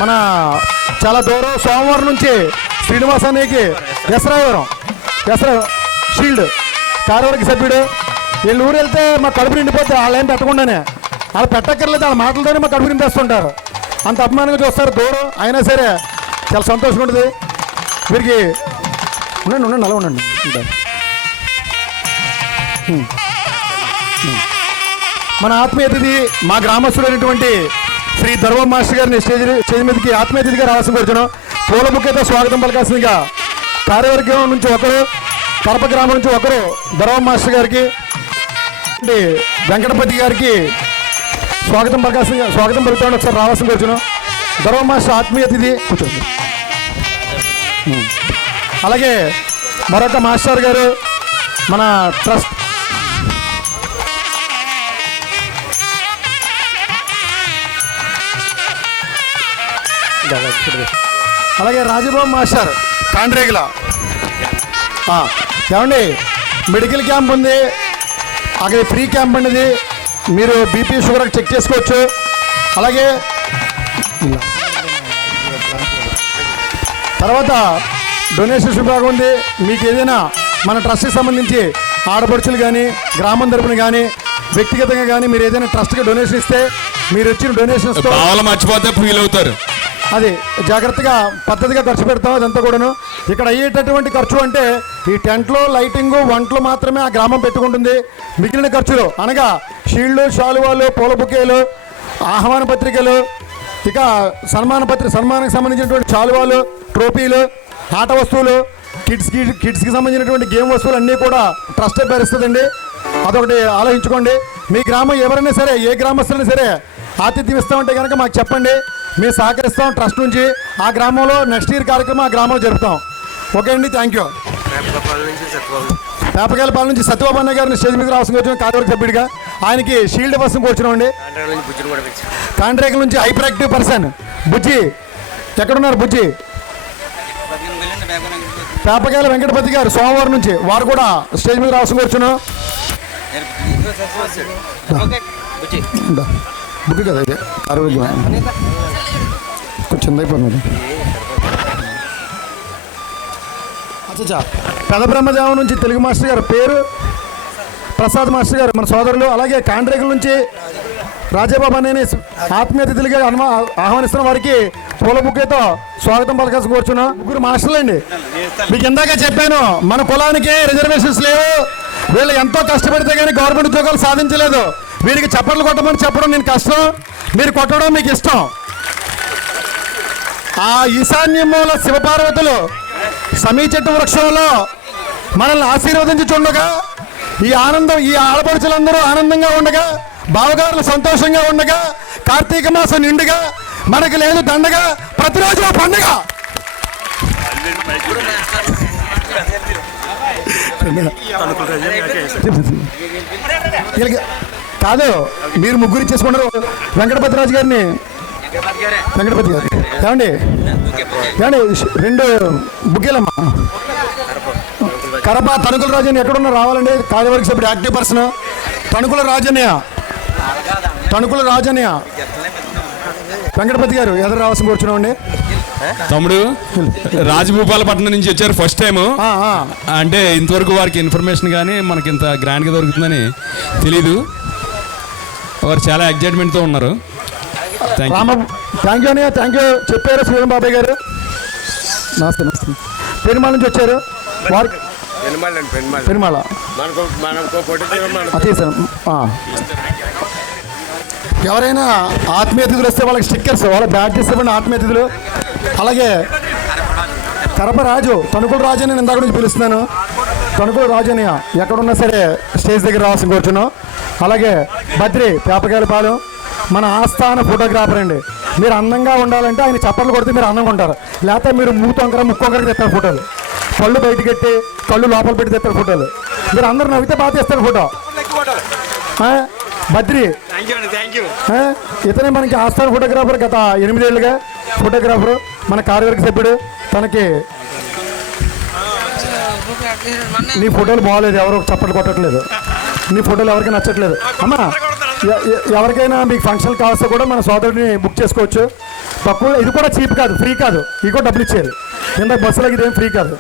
మన చాలా దూరం సోమవారం నుంచి శ్రీనివాస్ అన్నయ్యకి ఎసరావరం షీల్డ్ కార్యవర్గ సభ్యుడు. వీళ్ళు ఊరు వెళ్తే మా కడుపు నిండిపోతే వాళ్ళు ఏం పెట్టకుండానే, వాళ్ళు పెట్టక్కర్లేదు, వాళ్ళ మాటలతోనే మా కడుపు నింపేస్తుంటారు. అంత అభిమానంగా చూస్తారు దూరం అయినా సరే. చాలా సంతోషంగా ఉంటుంది వీరికి. ఉండండి అలా ఉండండి. మన ఆత్మీయ అతిథి మా గ్రామస్తుడైనటువంటి శ్రీ ధర్వ మాస్టర్ గారిని స్టేజ్ మీదకి ఆత్మీయ అతిథిగా రావాల్సిన కూర్చున్నాం. పూల బుకేతో స్వాగతం పలకాల్సిందిగా కార్యవర్గం నుంచి ఒకరు, కడప గ్రామం నుంచి ఒకరు ధర్వ మాస్టర్ గారికి, వెంకటపతి గారికి స్వాగతం పలుకుతాడు. ఒకసారి రావాల్సిన కూర్చున్నాం. ధర్వ మాస్టర్ ఆత్మీయ అతిథి కూర్చోండి. అలాగే మరొక మాస్టర్ గారు మన ట్రస్ట్ అలాగే రాజబాబు మాస్టర్ కాండ్రేగుల. ఏమండి మెడికల్ క్యాంప్ ఉంది అక్కడ, ఫ్రీ క్యాంప్ అనేది, మీరు బీపీ షుగర్ చెక్ చేసుకోవచ్చు. అలాగే తర్వాత డొనేషన్స్ విభాగం ఉంది. మీకు ఏదైనా మన ట్రస్ట్కి సంబంధించి ఆడపడుచులు కానీ గ్రామం తరపున కానీ వ్యక్తిగతంగా కానీ మీరు ఏదైనా ట్రస్ట్కి డొనేషన్ ఇస్తే మీరు ఇచ్చిన డొనేషన్స్తో మర్చిపోతే ఫీల్ అవుతారు. అది జాగ్రత్తగా పద్ధతిగా ఖర్చు పెడతాం. అదంతా కూడాను ఇక్కడ అయ్యేటటువంటి ఖర్చు అంటే ఈ టెంట్లో, లైటింగు, వంటలు మాత్రమే ఆ గ్రామం పెట్టుకుంటుంది. మిగిలిన ఖర్చులు అనగా షీల్డ్లు, శాలువాలు, పూల బుకేలు, ఆహ్వాన పత్రికలు, ఇక సన్మానానికి సంబంధించినటువంటి శాలువాలు, ట్రోఫీలు, ఆట వస్తువులు, కిడ్స్కి సంబంధించినటువంటి గేమ్ వస్తువులు అన్నీ కూడా ట్రస్టే భరిస్తుందండి. అదొకటి ఆలోచించుకోండి. మీ గ్రామం ఎవరైనా సరే, ఏ గ్రామస్తులైనా సరే ఆతిథ్యం ఇస్తామంటే కనుక మాకు చెప్పండి, మేము సహకరిస్తాం. ట్రస్ట్ నుంచి ఆ గ్రామంలో నెక్స్ట్ ఇయర్ కార్యక్రమం ఆ గ్రామంలో జరుపుతాం. ఓకే అండి, థ్యాంక్ యూ. పేపకాయలపాలెం నుంచి సత్యబాబు అన్న గారిని స్టేజ్ మీద రావాల్సిన వచ్చిన కార్యవర్గ సభ్యుడిగా, ఆయనకి షీల్డ్ కోసం కూర్చున్నామండి. కాంట్రాక్ట్ నుంచి హైపర్ యాక్టివ్ పర్సన్ బుజ్జి ఎక్కడున్నారు? బుజ్జి పేపకాయల వెంకటపతి గారు సోమవారం నుంచి వారు కూడా స్టేజ్ మీద రావాల్సి కూర్చును. బుక్ కదా ఇది ఆరోగ్యం కొంచెం అయిపోయింది. అచ్చా పెద బ్రహ్మదేవం నుంచి తెలుగు మాస్టర్ గారు పేరు ప్రసాద్ మాస్టర్ గారు మన సోదరులు. అలాగే కాండ్రేగుల నుంచి రాజాబాబు అనేని ఆత్మీయ అతిథులుగా ఆహ్వానిస్తున్న వారికి పూల బుకేతో స్వాగతం పలకాల్సి కూర్చున్నాం. ముగ్గురు మాస్టర్లు అండి. మీకు ఇందాక చెప్పాను మన కులానికి రిజర్వేషన్స్ లేవు, వీళ్ళు ఎంతో కష్టపడితే కానీ గవర్నమెంట్ ఉద్యోగాలు సాధించలేదు. వీరికి చప్పట్లు కొట్టమని చెప్పడం నేను కష్టం, మీరు కొట్టడం మీకు ఇష్టం. ఆ ఈశాన్యంలో శివపార్వతులు సమీ చెట్టు వృక్షంలో మనల్ని ఆశీర్వదించుచుండగా ఈ ఆనందం, ఈ ఆడపడుచులందరూ ఆనందంగా ఉండగా, బావగారులు సంతోషంగా ఉండగా, కార్తీక మాసం నిండుగా మనకు లేదు దండగా, ప్రతిరోజు పండుగ. కాదు మీరు ముగ్గురు ఇచ్చేసుకున్నారు. వెంకటపతి రాజు గారిని, వెంకటపతి గారు ఏమండి ఏమండి 2 బుకేలమ్మా. కరప తణుకుల రాజన్ ఎక్కడున్నా రావాలండి. కార్యవర్గ సభ్యుడు యాక్టివ్ పర్సన్ తణుకుల రాజన్నయ్య, తణుకుల రాజన్నయ్య వెంకటపతి గారు ఎదురు రావాల్సి కూర్చున్నామండి. తమ్ముడు రాజభూపాలపట్నం నుంచి వచ్చారు ఫస్ట్ టైం. అంటే ఇంతవరకు వారికి ఇన్ఫర్మేషన్ కానీ మనకి ఇంత గ్రాండ్గా దొరుకుతుందని తెలీదు. వారు చాలా ఎగ్జైట్మెంట్తో ఉన్నారు. థ్యాంక్ యూ అన్నయ్య, థ్యాంక్ యూ చెప్పారు. శ్రీరామ్ బాబాయ్ గారు నమస్తే. నమస్తే. పెరుమాళ నుంచి వచ్చారు వారు. పెరుమాళ ఎవరైనా ఆత్మీయ అతిథులు వస్తే వాళ్ళకి స్టిక్కర్స్, వాళ్ళ బ్యాడ్జెస్ ఇవ్వండి ఆత్మీయ అతిథులు. అలాగే కరప రాజు, తణుకుల రాజు అని నేను ఇందాక నుంచి పిలుస్తున్నాను. తణుకుల రాజు అని ఎక్కడున్నా సరే స్టేజ్ దగ్గర రావాల్సి కూర్చున్నాం. అలాగే బద్రి పేపకాయలపాలెం మన ఆస్థాన ఫోటోగ్రాఫర్ అండి. మీరు అందంగా ఉండాలంటే ఆయన చప్పట్లు కొడితే మీరు అందంగా ఉంటారు, లేకపోతే మీరు మూతొంకర ముక్కొంకరకి తెస్తారు ఫోటోలు. కళ్ళు బయటకు పెట్టి కళ్ళు లోపల పెట్టి తెస్తారు ఫోటోలు. మీరు అందరు నవ్వితే బాగా తెస్తారు ఫోటో. బద్రి ఇతనే మనకి ఆస్థాన ఫోటోగ్రాఫర్, గత 8 ఏళ్ళుగా ఫోటోగ్రాఫరు, మన కార్యవర్గ సభ్యుడు. తనకి నీ ఫోటోలు బాగోలేదు, ఎవరు చప్పట్లు కొట్టట్లేదు, నీ ఫోటోలు ఎవరికి నచ్చట్లేదు. అమ్మా ఎవరికైనా మీకు ఫంక్షన్ కావస్తే కూడా మన సోదరుడిని బుక్ చేసుకోవచ్చు. తక్కువ, ఇది కూడా చీప్ కాదు, ఫ్రీ కాదు, ఇది కూడా డబ్బులు ఇచ్చేది. ఇందాక బస్సులోకి ఇదేం ఫ్రీ కాదు,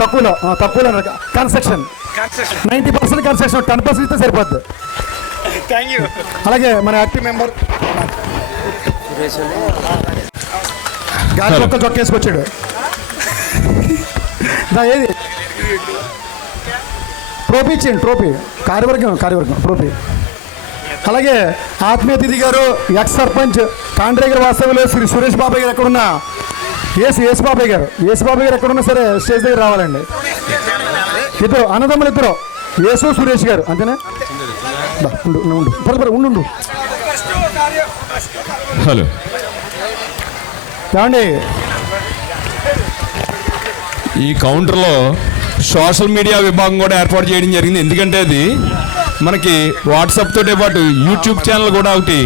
తక్కువలో కన్స్ట్రక్షన్ 90% కన్స్ట్రక్షన్, 10% ఇస్తే సరిపోద్ది. అలాగే మన యాక్టివ్ మెంబర్ గాలి ఒక్క చొక్కేసుకొచ్చాడు. ఏది ట్రోఫీ ఇచ్చేయండి, ట్రోఫీ కార్యవర్గం ట్రోఫీ. అలాగే ఆత్మీయ అతిథి గారు ఎక్స్ సర్పంచ్ కాండ్రేగర్ వాస్తవ్యులు శ్రీ సురేష్ బాబాయ్ గారు ఎక్కడున్నా, యేసు బాబాయ్ గారు ఎక్కడున్నా సరే స్టేజ్ దగ్గర రావాలండి. ఇద్దరు అన్నదమ్ములు, ఇద్దరు యేసు సురేష్ గారు, అంతేనా? ఉండు. హలో ఏమండి, ఈ కౌంటర్లో సోషల్ మీడియా విభాగం కూడా ఏర్పాటు చేయడం జరిగింది. ఎందుకంటే అది మనకి వాట్సాప్ తోటే పాటు యూట్యూబ్ ఛానల్ కూడా ఒకటి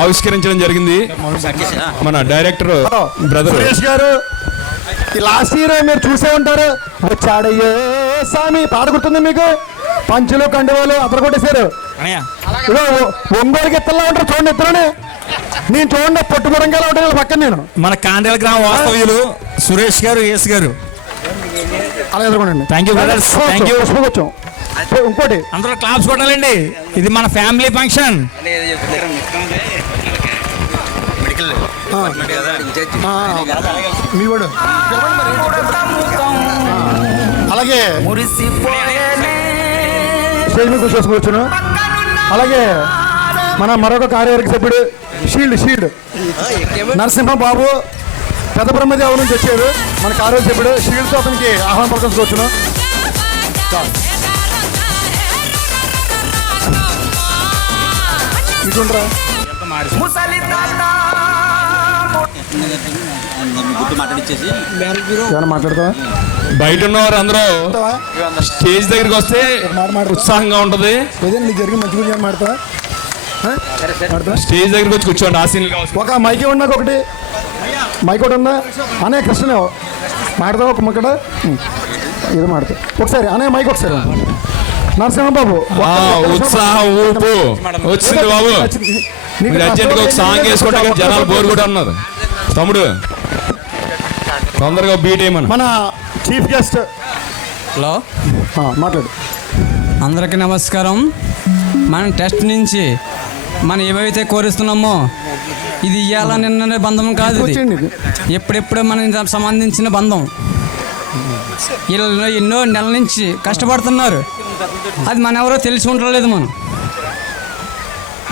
ఆవిష్కరించడం జరిగింది. మన డైరెక్టర్ బ్రదర్ సురేష్ గారు లాస్ట్ ఇయర్ మీరు చూసే ఉంటారు, వచ్చాడయ్యే స్వామి పాట గుర్తుంది మీకు? పంచులు కండువాలు అతను కొట్టేశారు. ఒంగోలుకి ఎత్తలా ఉంటారు చూడండి, ఇద్దరునే నేను చూడండి పొట్టుపురంగా ఉంటాను పక్కన. నేను మన కాండ్రేల గ్రామ వాస్తవ్యులు సురేష్ గారు, యేసు గారు అలా ఎదుర్కొనండి. Thank you brothers, thank you. వచ్చాం. ఇంకోటి అందరూ క్లాప్స్ కొట్టాలండి, ఇది మన ఫ్యామిలీ ఫంక్షన్. మీ వాడు అలాగే స్టేజ్ మీద కూర్చోసుకొచ్చును. అలాగే మన మరొక కార్యవర్గ సభ్యుడు షీల్డ్ నరసింహ బాబు పెద్ద బ్రహ్మదేవం నుంచి వచ్చారు. మన కార్యవర్గ సభ్యుడు షీల్డ్తో అతనికి ఆహ్వానం పలకరించుకోవచ్చును. ఇటుండ్రా మాట్లాడతా. బయట ఉన్నవారు అందరూ స్టేజ్ దగ్గరికి వస్తే ఉత్సాహంగా ఉంటుంది. నీకు జరిగిన మంచి గురించి మాడతా. స్టేజ్ దగ్గరికి వచ్చి కూర్చోండి. ఆశీనులు ఒక మైక్ ఇవ్వండి, నాకు ఒకటి మైక్ ఒకటి ఉందా అనే కృష్ణ మాడతావు ఒక ముక్కడ ఇది మాడతా ఒకసారి అనే మైక్ ఒకసారి నరసింహబాబు ఉత్సాహం ఊపు వచ్చింది బాబు. మీరు అర్జెంట్గా ఒక సాంగ్ వేసుకుంటే జనాలు బోర్ కూడా అన్నారు. తమ్ముడు తొందరగా బీట్ వేయమని. మన చీఫ్ గెస్ట్ హలో, మాట్లాడు. అందరికీ నమస్కారం. మనం టెస్ట్ నుంచి మనం ఏవైతే కోరిస్తున్నామో ఇది ఇవాళ నిన్న బంధం కాదు, ఇది ఎప్పుడెప్పుడో మనకి సంబంధించిన బంధం. వీళ్ళు ఎన్నో నెలల నుంచి కష్టపడుతున్నారు, అది మన ఎవరో తెలిసి ఉండలేదు. మనం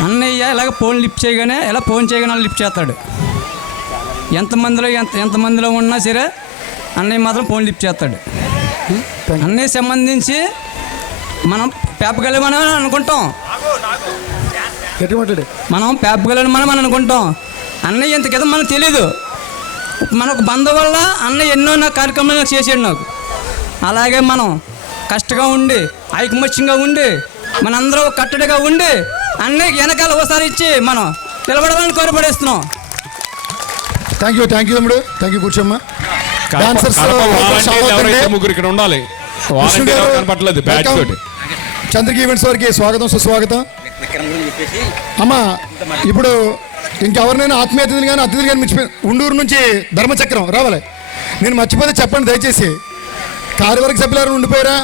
అన్నయ్య ఇలాగ ఫోన్ లిఫ్ట్ చేయగానే ఇలా ఫోన్ చేయగానే లిఫ్ట్ చేస్తాడు. ఎంతమందిలో ఉన్నా సరే అన్నయ్య మాత్రం ఫోన్ లిఫ్ట్ చేస్తాడు. అన్నయ్య సంబంధించి మనం పేపగలమని అనుకుంటాం, మనం పేపగలని మనం అనుకుంటాం. అన్నయ్య ఇంత కదా మనకు తెలీదు. మనకు బంధం వల్ల అన్నయ్య ఎన్నో నా కార్యక్రమాలు చేసాడు నాకు. అలాగే మనం కష్టంగా ఉండి ఐకమత్యంగా ఉండి మనందరూ కట్టడిగా ఉండి అన్నయ్యకి వెనకాల ఒకసారి ఇచ్చి మనం నిలబడాలని కోరపడేస్తున్నాం. థ్యాంక్ యూ తమ్ముడు, థ్యాంక్ యూ. కూర్చోమ్మా. ముగ్గురు ఇక్కడ ఉండాలి. కనపట్లేదు బ్యాచ్ తోటి. చంద్రకి ఈవెంట్స్ వారికి స్వాగతం సుస్వాగతం. అమ్మా ఇప్పుడు ఇంకెవరినైనా ఆత్మీయ అతిథులు కానీ మర్చిపోయి ఉండూరు నుంచి ధర్మచక్రం రావాలి. నేను మర్చిపోతే చెప్పండి దయచేసి. కార్యవర్గ సభ్యులు ఎవరైనా ఉండిపోయారా?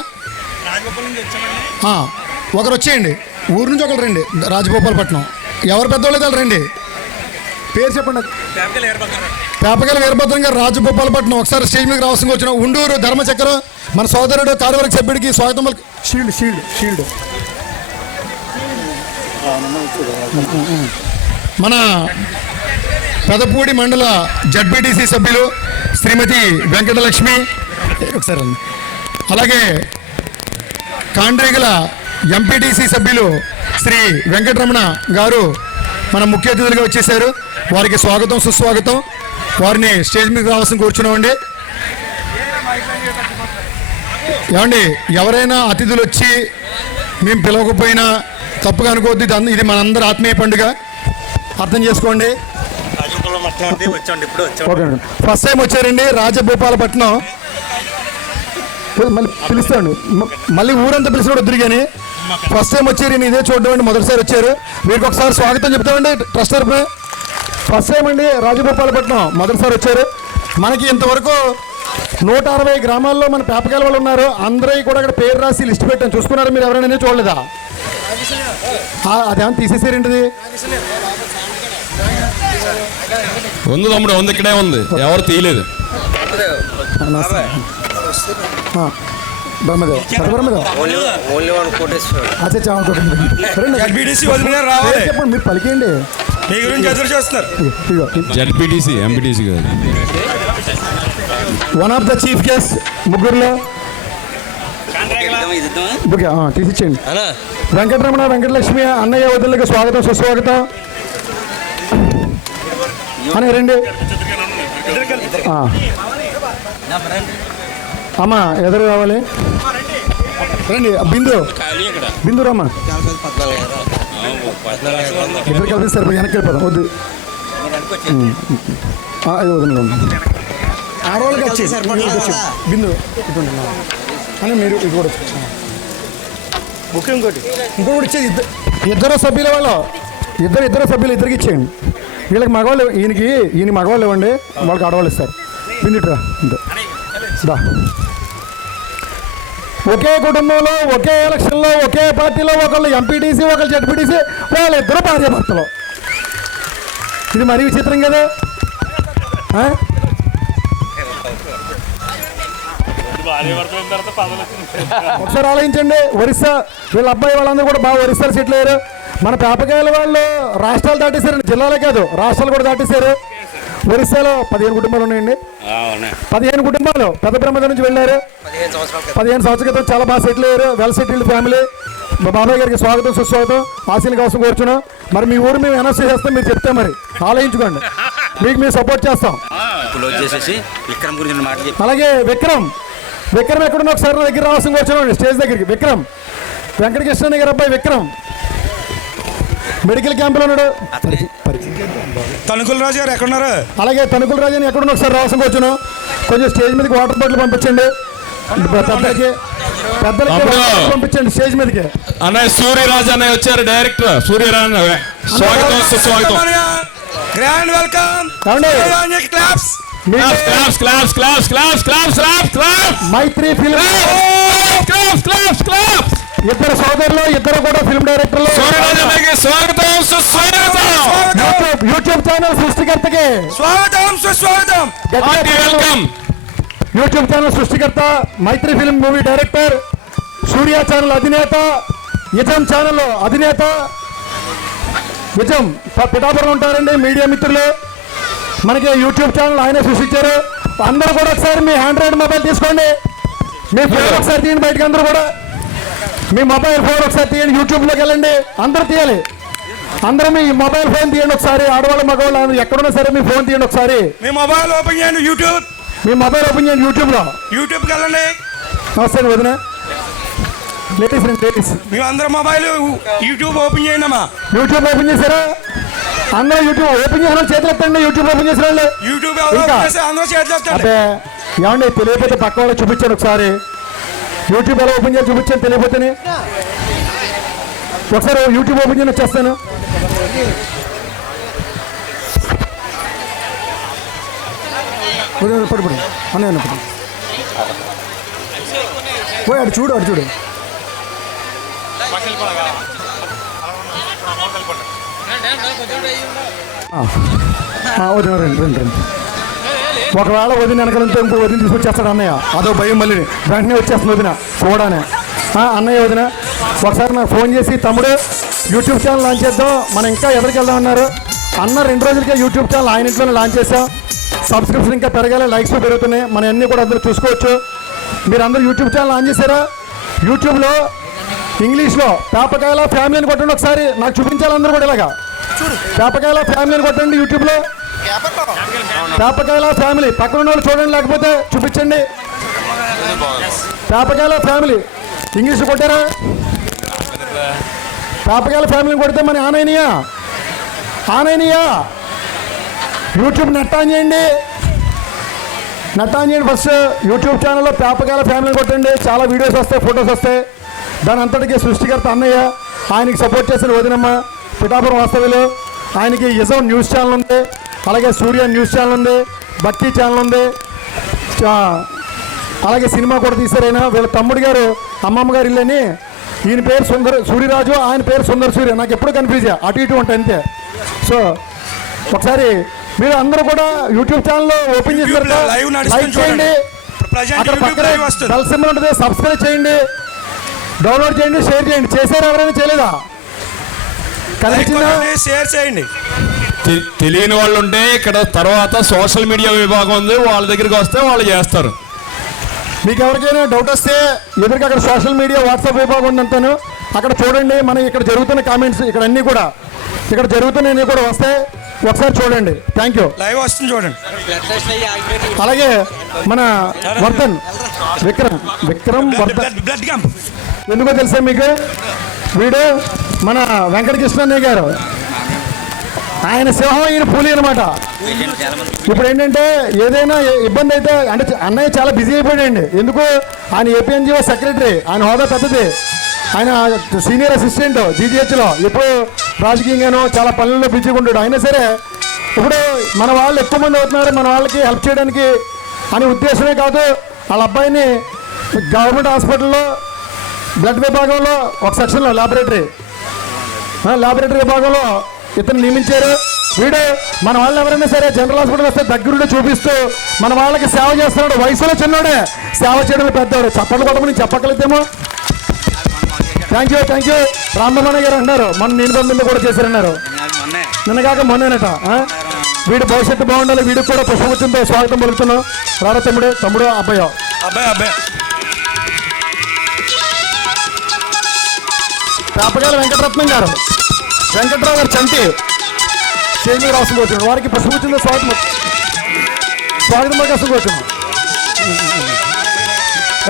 ఒకరు వచ్చేయండి, ఊరు నుంచి ఒకరు రండి. రాజగోపాలపట్నం ఎవరు పెద్దవాళ్ళు రండి, పేరు చెప్పండి. పేపకాయల వీరభద్రం గారు, రాజగోపాలపట్నం. ఒకసారి స్టేజ్ మీదకి రావాల్సింది వచ్చిన ఉండూరు ధర్మచక్రం మన సోదరుడు కార్యవర్గ సభ్యుడికి స్వాగతం. షీల్డ్ మన పెదపూడి మండల జడ్పీటీసీ సభ్యులు శ్రీమతి వెంకటలక్ష్మి ఒకసారి, అలాగే కాండ్రేగల ఎంపీటీసీ సభ్యులు శ్రీ వెంకటరమణ గారు మన ముఖ్య అతిథులుగా వచ్చేసారు. వారికి స్వాగతం సుస్వాగతం. వారిని స్టేజ్ మీద రావాల్సిన కూర్చున్నామండి. ఏమండి, ఎవరైనా అతిథులు వచ్చి మేము పిలవకపోయినా తప్పుగా అనుకోవద్దు. ఇది మనందరి ఆత్మీయ పండుగ, అర్థం చేసుకోండి. ఓకే, ఫస్ట్ టైం వచ్చారండి రాజభూపాలపట్నం. మళ్ళీ పిలుస్తాండి, మళ్ళీ ఊరంతా పిలిచినప్పుడు వద్దురు కానీ ఫస్ట్ టైం వచ్చారు. నేను ఇదే చూడడం అండి, మొదటిసారి వచ్చారు. వీరికి ఒకసారి స్వాగతం చెప్తామండి ట్రస్ట్ తరఫున. ఫస్ట్ టైం అండి రాజభూపాలపట్నం, మొదటిసారి వచ్చారు. మనకి ఇంతవరకు 160 గ్రామాల్లో మన పేపకాయల వాళ్ళు ఉన్నారు. అందరూ కూడా అక్కడ పేరు రాసి లిస్ట్ పెట్టాను, చూసుకున్నారు మీరు? ఎవరైనా చూడలేదా? అదేమన్నా తీసేసారేంటిది? ఉంది తమ్ముడు, ఉంది, ఇక్కడే ఉంది, ఎవరు తీయలేదు. చెప్పండి, మీరు పలికేయండి. జడ్పీటీసీ ఎంపీటీసీ గారు one of the chief guest ముగ్గురులో తీసిచ్చేయండి. వెంకటరమణ, వెంకటలక్ష్మి అన్నయ్య వదిలికి స్వాగతం సుస్వాగతం అని రండి. అమ్మా ఎదురు రావాలి, రండి. బిందు రమ్మా, ఇద్దరు కలిపిస్తారు. వెనక్కి వెళ్ళిపోదాం, వద్దు వదిలి ఆడవాళ్ళకి వచ్చి బిందు అని మీరు ఇది కూడా ఇంకోటి ఇచ్చేది. ఇద్దరు సభ్యుల వాళ్ళు, ఇద్దరు సభ్యులు ఇద్దరికి ఇచ్చేయండి. వీళ్ళకి మగవాళ్ళు, ఈయన మగవాళ్ళు ఇవ్వండి, వాళ్ళకి ఆడవాళ్ళు ఇస్తారు. బిందుట్రా దా. ఒకే కుటుంబంలో ఒకే ఎలక్షన్లో ఒకే పార్టీలో ఒకళ్ళు ఎంపీటీసీ ఒకళ్ళు జడ్పీటీసీ, వాళ్ళిద్దరు భార్యాభర్తలు. ఇది మరీ విచిత్రం కదా. ఒకసారి ఆలోచించండి. ఒరిస్సా వీళ్ళ అబ్బాయి వాళ్ళందరూ కూడా బాగా ఒరిస్సాలో సెటిల్ అయ్యారు. మన పేపకాయల వాళ్ళు రాష్ట్రాలు దాటేశారు, జిల్లాలే కాదు రాష్ట్రాలు కూడా దాటేశారు. ఒరిస్సాలో 15 కుటుంబాలు ఉన్నాయండి. 15 కుటుంబాలు పెద్ద బ్రహ్మద నుంచి వెళ్ళారు. 15 సంవత్సరాల క్రితం చాలా బాగా సెటిల్ అయ్యారు. Well settled family. మా బాబాయ్ గారికి స్వాగతం సుస్వాగతం. ఆశీల కోసం కూర్చున్నాం. మరి మీ ఊరు మేము అనౌన్స్ చేస్తాం, మీరు చెప్తే మరి ఆలోచించుకోండి, మీకు మేము సపోర్ట్ చేస్తాం. అలాగే విక్రమ్ ఎక్కడున్నా ఒకసారి నా దగ్గర రావాల్సిన కూర్చున్నాం స్టేజ్ దగ్గరికి. విక్రమ్ వెంకటకృష్ణ గారి అబ్బాయి విక్రమ్ మెడికల్ క్యాంపులో ఉన్నాడు. తణుకుల రాజు గారు ఎక్కడున్నారు? అలాగే తణుకుల రాజని ఎక్కడున్నా ఒకసారి రావాల్సి వచ్చును. కొంచెం స్టేజ్ మీదకి వాటర్ బాటిల్ పంపించండి. పెద్దలకి పంపించండి స్టేజ్ మీదకి. అన్నయ్య సూర్యరాజు అన్నయ్య వచ్చారు, డైరెక్టర్ సూర్యరాజు. స్వాగతం సుస్వాగతం. Grand welcome. Claps claps claps claps claps claps claps claps. Mythri film claps claps claps. ఇద్దరు సోదరులు, ఇద్దరు కూడా ఫిల్మ్ డైరెక్టర్లు. సూర్యరాజు అన్నయ్యకి స్వాగతం సుస్వాగతం. యూట్యూబ్ ఛానల్ సృష్టికర్తకి స్వాగతం సుస్వాగతం. వెల్కమ్. యూట్యూబ్ ఛానల్ సృష్టికర్త, మైత్రి ఫిల్మ్ మూవీ డైరెక్టర్, సూర్య ఛానల్ అధినేత, యజం ఛానల్ అధినేత. యజం పిఠాపురం ఉంటారండి మీడియా మిత్రులు. మనకి యూట్యూబ్ ఛానల్ ఆయనే సృష్టించారు. అందరూ కూడా ఒకసారి మీ ఆండ్రాయిడ్ మొబైల్ తీసుకోండి, మీ ఫోన్ ఒకసారి తీయండి బయటకు. అందరూ కూడా మీ మొబైల్ ఫోన్ ఒకసారి తీయండి, యూట్యూబ్లోకి వెళ్ళండి. అందరూ తీయాలి, అందరూ మీ మొబైల్ ఫోన్ తీయండి ఒకసారి. ఆడవాళ్ళు మగవాళ్ళు ఎక్కడున్నా సరే మీ ఫోన్ తీయండి ఒకసారి. మీ మొబైల్ ఓపెన్ చేయండి, మీ మొబైల్ ఓపెన్ చేయండి యూట్యూబ్కి వెళ్ళండి. నమస్తే వదిన. లేడీస్ మేము అందరం మొబైల్ యూట్యూబ్ ఓపెన్ చేయండి అమ్మా. యూట్యూబ్ ఓపెన్ చేశారా? అందరూ యూట్యూబ్ ఓపెన్ చేసిన చేతులు ఎత్తండి. యూట్యూబ్ ఓపెన్ చేసిన వాళ్ళు యూట్యూబ్ ఇంకా అందరూ చేతులు ఎత్తండి. అంటే ఏమండి తెలియకపోతే పక్క వాళ్ళు చూపించాను ఒకసారి. యూట్యూబ్ ఎలా ఓపెన్ చేయాలి చూపించాను తెలియకపోతేనే. ఒకసారి యూట్యూబ్ ఓపెన్ చేయని వచ్చేస్తాను. పడి అన్న పోయి అటు చూడు వదిన రండి. ఒకవేళ వదిన వెనకాలంటే ఇంకో వదిన తీసుకొచ్చేస్తాడు అన్నయ్య. అదో భయం మళ్ళీ వెంటనే వచ్చేస్తుంది వదిన చూడానే. అన్నయ్య వదిన ఒకసారి నాకు ఫోన్ చేసి తమ్ముడు యూట్యూబ్ ఛానల్ లాంచ్ చేద్దాం, మనం ఇంకా ఎక్కడికి వెళ్దాం అన్నారు. అన్న 2 రోజులకే యూట్యూబ్ ఛానల్ ఆయన ఇంట్లోనే లాంచ్ చేసాం. సబ్స్క్రిప్షన్ ఇంకా పెరగాలి, లైక్స్ పెరుగుతున్నాయి, మన అన్నీ కూడా అందరూ చూసుకోవచ్చు. మీరు అందరూ యూట్యూబ్ ఛానల్ ఆన్ చేశారా? యూట్యూబ్లో ఇంగ్లీష్లో పేపకాయల ఫ్యామిలీని కొట్టండి ఒకసారి. నాకు చూపించాలి అందరూ కూడా ఇలాగా. పేపకాయల ఫ్యామిలీని కొట్టండి యూట్యూబ్లో. పేపకాయల ఫ్యామిలీ పక్కన ఉన్న వాళ్ళు చూడండి, లేకపోతే చూపించండి. పేపకాయల ఫ్యామిలీ ఇంగ్లీష్ కొట్టారా? పేపకాయల ఫ్యామిలీని కొడితే మన ఆనైనియా యూట్యూబ్ నెట్ ఆన్ చేయండి. ఫస్ట్ యూట్యూబ్ ఛానల్లో పేపకాయల ఫ్యామిలీని కొట్టండి. చాలా వీడియోస్ వస్తాయి, ఫొటోస్ వస్తాయి. దాని అంతటికీ సృష్టికర్త అన్నయ్య, ఆయనకి సపోర్ట్ చేసిన వదినమ్మ పిఠాపురం వాస్తవ్యులు. ఆయనకి యజం న్యూస్ ఛానల్ ఉంది, అలాగే సూర్య న్యూస్ ఛానల్ ఉంది, భక్తి ఛానల్ ఉంది, అలాగే సినిమా కూడా తీశారైనా. వీళ్ళ తమ్ముడు గారు అమ్మమ్మ గారు ఇల్లని, ఈయన పేరు సూర్యరాజు, ఆయన పేరు సుందర సూర్య. నాకు ఎప్పుడు కన్ఫ్యూజ్ అటు ఇటు ఉంటాయి అంతే. సో ఒకసారి మీరు అందరూ కూడా యూట్యూబ్ ఛానల్ ఓపెన్ చేస్తారు, లైక్ చేయండి, అక్కడ పక్కన బెల్ సింబల్ ఉంటుంది, సబ్స్క్రైబ్ చేయండి, డౌన్లోడ్ చేయండి, షేర్ చేయండి. చేశారు ఎవరైనా చేయలేదా? కనిపించిందా? షేర్ చేయండి. తెలియని వాళ్ళు ఉంటే ఇక్కడ తర్వాత సోషల్ మీడియా విభాగం ఉంది, వాళ్ళ దగ్గరికి వస్తే వాళ్ళు చేస్తారు. మీకు ఎవరికైనా డౌట్ వస్తే ఎదురుగా అక్కడ సోషల్ మీడియా వాట్సాప్ విభాగం ఉందంటాను, అక్కడ చూడండి. మనం ఇక్కడ జరుగుతున్న కామెంట్స్ ఇక్కడ అన్నీ కూడా ఇక్కడ జరుగుతున్నాయి కూడా వస్తాయి, ఒకసారి చూడండి. Thank you. లైవ్ వస్తుంది చూడండి. అలాగే మన వర్ధన్ విక్రమ్ వర్ధన్ ఎందుకో తెలుసా మీకు? వీడు మన వెంకటకృష్ణయ్య గారు, ఆయన సింహం, ఈయన పులి అనమాట. ఇప్పుడు ఏంటంటే ఏదైనా ఇబ్బంది అయితే అంటే అన్నయ్య చాలా బిజీ అయిపోయాడండి. ఎందుకు? ఆయన ఏపీఎన్జిఓ సెక్రటరీ, ఆయన హోదా పెద్దది, ఆయన సీనియర్ అసిస్టెంట్ జీజీహెచ్లో, ఇప్పుడు రాజకీయంగానూ చాలా పనుల్లో బిజీగా ఉంటాడు. అయినా సరే ఇప్పుడు మన వాళ్ళు ఎక్కువ మంది అవుతున్నారు, మన వాళ్ళకి హెల్ప్ చేయడానికి అనే ఉద్దేశమే కాదు, వాళ్ళ అబ్బాయిని గవర్నమెంట్ హాస్పిటల్లో బ్లడ్ విభాగంలో ఒక సెక్షన్లో లాబొరేటరీ విభాగంలో ఇతను నియమించారు. వీడు మన వాళ్ళు ఎవరైనా సరే జనరల్ హాస్పిటల్ వస్తే దగ్గరుండి చూపిస్తూ మన వాళ్ళకి సేవ చేస్తున్నాడు. వయసులో చిన్నోడే, సేవ చేయడం పెద్దవాడు. చప్పట్లు కొట్టమని చెప్పగలుగుతామో. Thank you. రామమణ గారు అన్నారు మన నేను బంధువులు కూడా చేశారన్నారు, నిన్నగాక మొన్ననట. వీడి భవిష్యత్తు బాగుండాలి, వీడికి కూడా పుష్పగుచ్చంతో స్వాగతం పలుకుతున్నాం. రారా తమ్ముడు అబ్బాయి పేపగాల వెంకటరావు గారు చంటి చేయి రాసుకోవచ్చు. వారికి పుష్పగుచ్చంతో స్వాగతం పలుకుతున్నాం.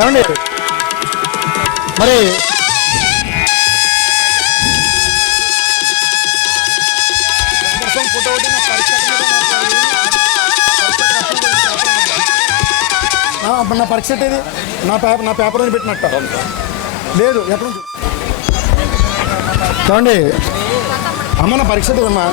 ఏమండి మరి పరీక్ష ఇది నా పేపర్ అని పెట్టినట్ట లేదు ఎక్కడ చూడండి అమ్మ నా పరీక్ష అమ్మా